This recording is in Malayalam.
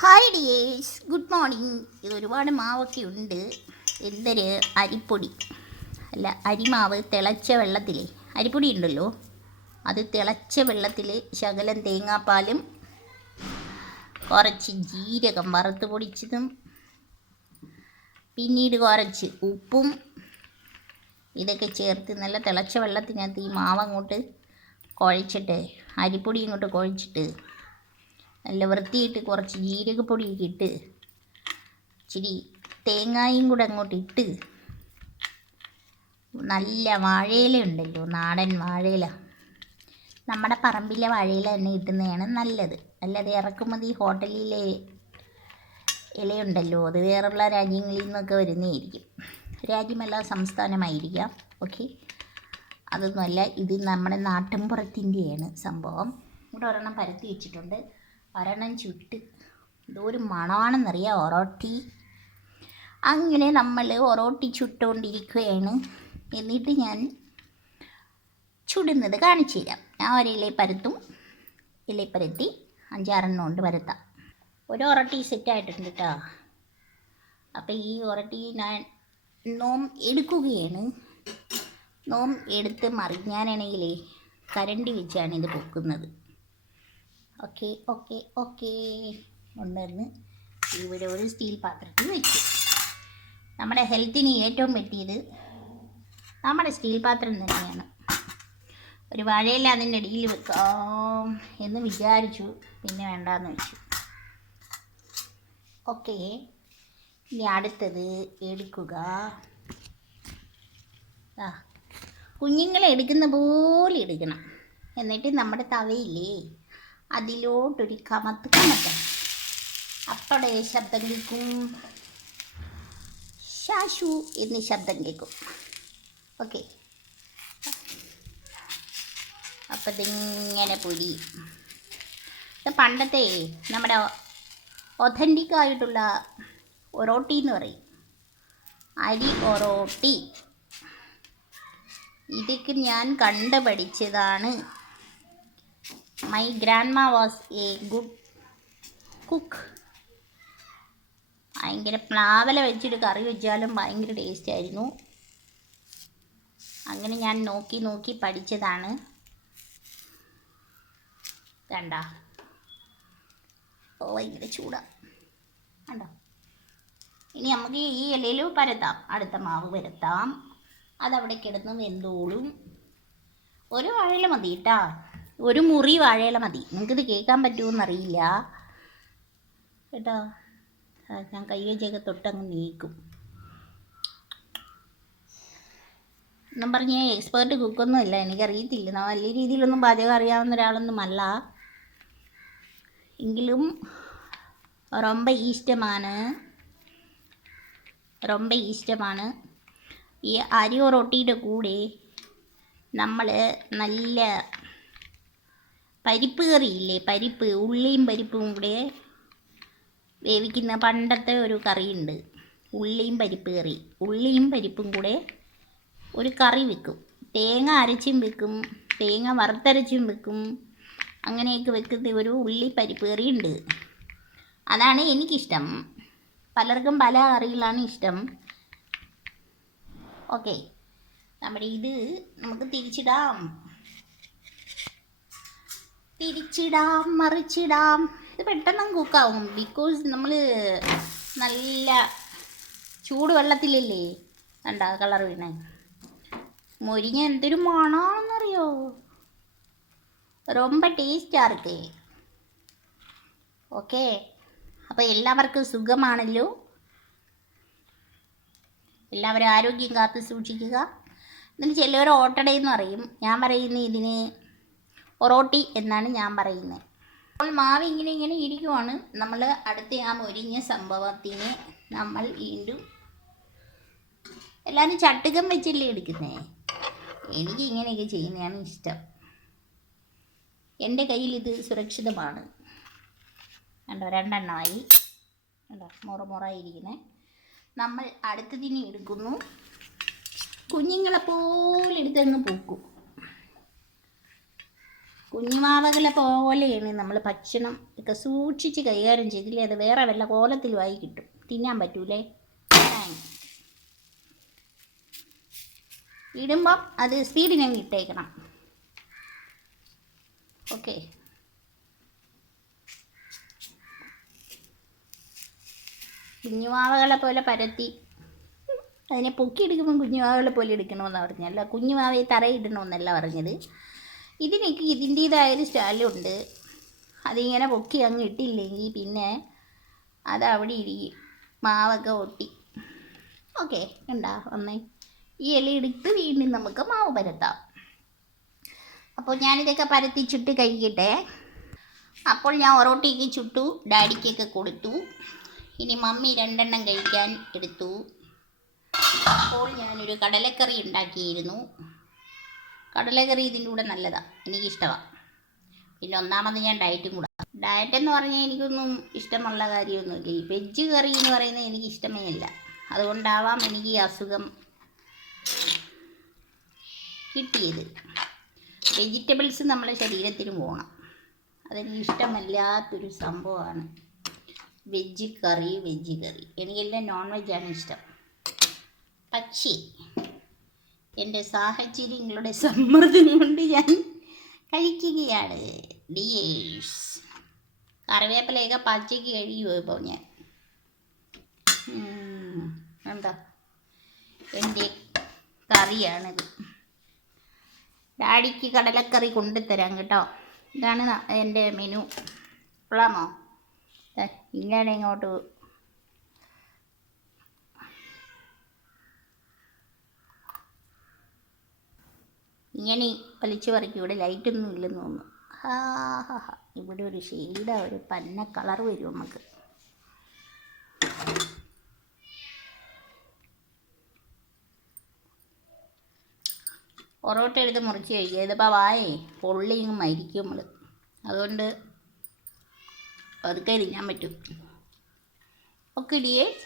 Hi dears, good morning. ഇത് ഒരുപാട് മാവൊക്കെ ഉണ്ട്. എന്തൊരു അരിപ്പൊടി അല്ല, അരിമാവ് തിളച്ച വെള്ളത്തിൽ, അരിപ്പൊടി ഉണ്ടല്ലോ, അത് തിളച്ച വെള്ളത്തിൽ ശകലം തേങ്ങാപ്പാലും കുറച്ച് ജീരകം വറുത്ത് പൊടിച്ചതും പിന്നീട് കുറച്ച് ഉപ്പും ഇതൊക്കെ ചേർത്ത് നല്ല തിളച്ച വെള്ളത്തിനകത്ത് ഈ മാവ് അങ്ങോട്ട് കുഴച്ചിട്ട്, അരിപ്പൊടി ഇങ്ങോട്ട് കുഴച്ചിട്ട് നല്ല വൃത്തിയിട്ട് കുറച്ച് ജീരകപ്പൊടിയൊക്കെ ഇട്ട് ഇച്ചിരി തേങ്ങായും കൂടെ അങ്ങോട്ട് ഇട്ട്, നല്ല വാഴയില ഉണ്ടല്ലോ, നാടൻ വാഴയില, നമ്മുടെ പറമ്പിലെ വാഴയില തന്നെ കിട്ടുന്നതാണ് നല്ലത്. അല്ലാതെ ഇറക്കുമതി ഹോട്ടലിലെ ഇലയുണ്ടല്ലോ, അത് വേറെയുള്ള രാജ്യങ്ങളിൽ നിന്നൊക്കെ വരുന്നതായിരിക്കും. രാജ്യമല്ല, സംസ്ഥാനമായിരിക്കാം. ഓക്കെ, അതൊന്നുമല്ല, ഇത് നമ്മുടെ നാട്ടിൻപുറത്തിൻ്റെയാണ് സംഭവം. ഇവിടെ ഒരെണ്ണം പരത്തി വെച്ചിട്ടുണ്ട്, ഒരെണ്ണം ചുട്ട്. ഇതൊരു മണമാണെന്നറിയാം, ഒറോട്ടി. അങ്ങനെ നമ്മൾ ഒറോട്ടി ചുട്ടുകൊണ്ടിരിക്കുകയാണ്. എന്നിട്ട് ഞാൻ ചുടുന്നത് കാണിച്ചു തരാം. ഞാൻ ഒരില പരത്തും, ഇല പരത്തി 5-6 കൊണ്ട് പരത്താം. ഒരു ഒറോട്ടി സെറ്റായിട്ടുണ്ട് കേട്ടോ. അപ്പം ഈ ഒറോട്ടി ഞാൻ നോം എടുക്കുകയാണ്. നോം എടുത്ത് മറിഞ്ഞാനാണെങ്കിൽ കരണ്ടി വെച്ചാണ് ഇത് പൊക്കുന്നത്. ഓക്കെ ഓക്കെ ഓക്കെ കൊണ്ടുവന്ന് ഇവിടെ ഒരു സ്റ്റീൽ പാത്രത്തിൽ വെച്ചു. നമ്മുടെ ഹെൽത്തിന് ഏറ്റവും പറ്റിയത് നമ്മുടെ സ്റ്റീൽ പാത്രം തന്നെയാണ്. ഒരു വാഴയില അതിൻ്റെ അടിയിൽ വെക്കാം എന്ന് വിചാരിച്ചു, പിന്നെ വേണ്ടാന്ന് വെച്ചു. ഓക്കെ, ഇനി അടുത്തത് എടുക്കുക. കുഞ്ഞുങ്ങളെ എടുക്കുന്ന പോലെ എടുക്കണം. എന്നിട്ട് നമ്മുടെ തവയില്ലേ, അതിലോട്ടൊരു കമത്ത് കമത്തണം. അപ്പോഴേ ശബ്ദം കേൾക്കും, ശാശു എന്ന് ശബ്ദം കേൾക്കും. ഓക്കെ, അപ്പം ഇതിങ്ങനെ പൊരി. ഇത് പണ്ടത്തെ നമ്മുടെ ഒഥൻറ്റിക് ആയിട്ടുള്ള ഒറോട്ടി എന്ന് പറയും, അരി ഒറോട്ടി. ഇതൊക്കെ ഞാൻ കണ്ടുപഠിച്ചതാണ്. My grandma was a good cook. ഭയങ്കര പ്ലാവല വെച്ചിട്ട് കറി വെച്ചാലും ഭയങ്കര ടേസ്റ്റ് ആയിരുന്നു. അങ്ങനെ ഞാൻ നോക്കി നോക്കി പഠിച്ചതാണ്. വേണ്ട, ഭയങ്കര ചൂടാ, കണ്ടോ. ഇനി നമുക്ക് ഈ ഇലയിൽ പരത്താം, അടുത്ത മാവ് പരത്താം. അതവിടെ കിടന്ന് വെന്തോളും. ഒരു വാഴയില മതി കേട്ടാ, ഒരു മുറി വാഴയില മതി. നിങ്ങൾക്കിത് കേൾക്കാൻ പറ്റുമെന്നറിയില്ല കേട്ടോ. ഞാൻ കൈവച്ചൊക്കെ തൊട്ടങ്ങ് നീക്കും എന്നും പറഞ്ഞ് എക്സ്പേർട്ട് കുക്കൊന്നും ഇല്ല, എനിക്കറിയത്തില്ല. വലിയ രീതിയിലൊന്നും പാചകം അറിയാവുന്ന ഒരാളൊന്നുമല്ല. എങ്കിലും ரொம்ப ഇഷ്ടമാണ്. ഈ അരി റൊട്ടിയുടെ കൂടെ നമ്മൾ നല്ല പരിപ്പ് കറിയില്ലേ, പരിപ്പ്, ഉള്ളിയും പരിപ്പും കൂടെ വേവിക്കുന്ന പണ്ടത്തെ ഒരു കറിയുണ്ട്, ഉള്ളിയും പരിപ്പ് കറി. ഉള്ളിയും പരിപ്പും കൂടെ ഒരു കറി വെക്കും. തേങ്ങ അരച്ചും വെക്കും, തേങ്ങ വറുത്തരച്ചും വെക്കും. അങ്ങനെയൊക്കെ വെക്കുന്ന ഒരു ഉള്ളി പരിപ്പ് കറി ഉണ്ട്. അതാണ് എനിക്കിഷ്ടം. പലർക്കും പല കറികളാണ് ഇഷ്ടം. ഓക്കെ, നമ്മുടെ ഇത് നമുക്ക് തിരിച്ചിടാം, മറിച്ചിടാം. ഇത് പെട്ടെന്ന് കുക്കാവും, ബിക്കോസ് നമ്മൾ നല്ല ചൂടുവെള്ളത്തിലല്ലേ കണ്ട കളർ വീണേ. മൊരിഞ്ഞ എന്തൊരു മണമാണെന്നറിയോ, ரொம்ப ടേസ്റ്റാ ഇருக்கு. ഓക്കെ, അപ്പോൾ എല്ലാവർക്കും സുഖമാണല്ലോ. എല്ലാവരും ആരോഗ്യം കാത്ത് സൂക്ഷിക്കുക. ഇതിന് ചിലവർ ഓട്ടടയെന്ന് പറയും, ഞാൻ പറയുന്നത് ഇതിന് ഒറോട്ടി എന്നാണ് ഞാൻ പറയുന്നത്. അപ്പോൾ മാവ് ഇങ്ങനെ ഇരിക്കുവാണ്. നമ്മൾ അടുത്ത ആ മൊരിഞ്ഞ സംഭവത്തിന് നമ്മൾ വീണ്ടും എല്ലാവരും ചട്ടുകം വെച്ചല്ലേ എടുക്കുന്നത്. എനിക്ക് ഇങ്ങനെയൊക്കെ ചെയ്യുന്നതാണ് ഇഷ്ടം. എൻ്റെ കയ്യിൽ ഇത് സുരക്ഷിതമാണ്. കണ്ടോ, 2 എണ്ണമായി കണ്ടോ, മുറമുറായിരിക്കുന്നത്. നമ്മൾ അടുത്തതിനെ എടുക്കുന്നു. കുഞ്ഞുങ്ങളെപ്പോലെ എടുത്തങ്ങ് പൂക്കും. കുഞ്ഞുമാവകളെ പോലെയാണ് നമ്മൾ ഭക്ഷണം ഒക്കെ സൂക്ഷിച്ച് കൈകാര്യം ചെയ്തില്ലേ അത് വേറെ വല്ല കോലത്തിലുമായി കിട്ടും, തിന്നാൻ പറ്റൂലേ. ഇടുമ്പം അത് സ്പീഡിനങ്ങ് ഇട്ടേക്കണം. ഓക്കെ, കുഞ്ഞുമാവകളെ പോലെ പരത്തി അതിനെ പൊക്കിയെടുക്കുമ്പം കുഞ്ഞുമാവകളെ പോലെ എടുക്കണമെന്നാണ് പറഞ്ഞത്, അല്ല കുഞ്ഞുമാവയെ തറയിടണമെന്നല്ല പറഞ്ഞത്. ഇതിനൊക്കെ ഇതിൻ്റേതായൊരു സ്റ്റൈലുണ്ട്. അതിങ്ങനെ പൊക്കി അങ്ങ് ഇട്ടില്ലെങ്കിൽ പിന്നെ അതവിടെ ഇരിക്കും, മാവൊക്കെ ഒട്ടി. ഓക്കെ, കണ്ടാ വന്നേ. ഈ ഇല എടുത്ത് വീണ്ടും നമുക്ക് മാവ് പരത്താം. അപ്പോൾ ഞാനിതൊക്കെ പരത്തി ചുട്ട് കഴിക്കട്ടെ. അപ്പോൾ ഞാൻ ഒറോട്ടിക്ക് ചുട്ടു, ഡാഡിക്കൊക്കെ കൊടുത്തു. ഇനി മമ്മി 2 എണ്ണം കഴിക്കാൻ എടുത്തു. അപ്പോൾ ഞാനൊരു കടലക്കറി ഉണ്ടാക്കിയിരുന്നു. കടലക്കറി ഇതിൻ്റെ കൂടെ നല്ലതാണ്, എനിക്കിഷ്ടമാണ്. പിന്നെ ഒന്നാമത് ഞാൻ ഡയറ്റും കൂടെ. ഡയറ്റെന്ന് പറഞ്ഞാൽ എനിക്കൊന്നും ഇഷ്ടമുള്ള കാര്യമൊന്നുമില്ല. ഈ വെജ് കറി എന്ന് പറയുന്നത് എനിക്ക് ഇഷ്ടമേ അല്ല. അതുകൊണ്ടാവാം എനിക്ക് ഈ അസുഖം കിട്ടിയത്. വെജിറ്റബിൾസ് നമ്മളെ ശരീരത്തിന് പോകണം, അതെനിക്ക് ഇഷ്ടമല്ലാത്തൊരു സംഭവമാണ് വെജ് കറി. എനിക്കെല്ലാം നോൺ വെജാണ് ഇഷ്ടം. പക്ഷേ എൻ്റെ സാഹചര്യങ്ങളുടെ സമ്മർദ്ദം കൊണ്ട് ഞാൻ കഴിക്കുകയാണ്. ഡിയേഴ്സ്, കറിവേപ്പിലയൊക്കെ പച്ചയ്ക്ക് കഴിയുമോ ഇപ്പോൾ ഞാൻ? എന്താ എൻ്റെ കറിയാണിത്. ഡാഡിക്ക് കടലക്കറി കൊണ്ടുതരാം കേട്ടോ. ഇതാണ് എൻ്റെ മെനു. കൊള്ളാമോ? ഇങ്ങനെ ഇങ്ങോട്ട് ഇങ്ങനെ വലിച്ചു പറിക്കും. ഇവിടെ ലൈറ്റൊന്നും ഇല്ലെന്ന് തോന്നുന്നു. ഇവിടെ ഒരു ഷെയ്ഡാ, ഒരു പന്ന കളർ വരും നമുക്ക്. പൊറോട്ട എടുത്ത് മുറിച്ച് കഴിക്കുക. ഇതിപ്പോൾ വായേ പൊള്ളിയും മരിക്കും നമ്മൾ, അതുകൊണ്ട് അതൊക്കെ തിന്നാൻ പറ്റും. Okay dears.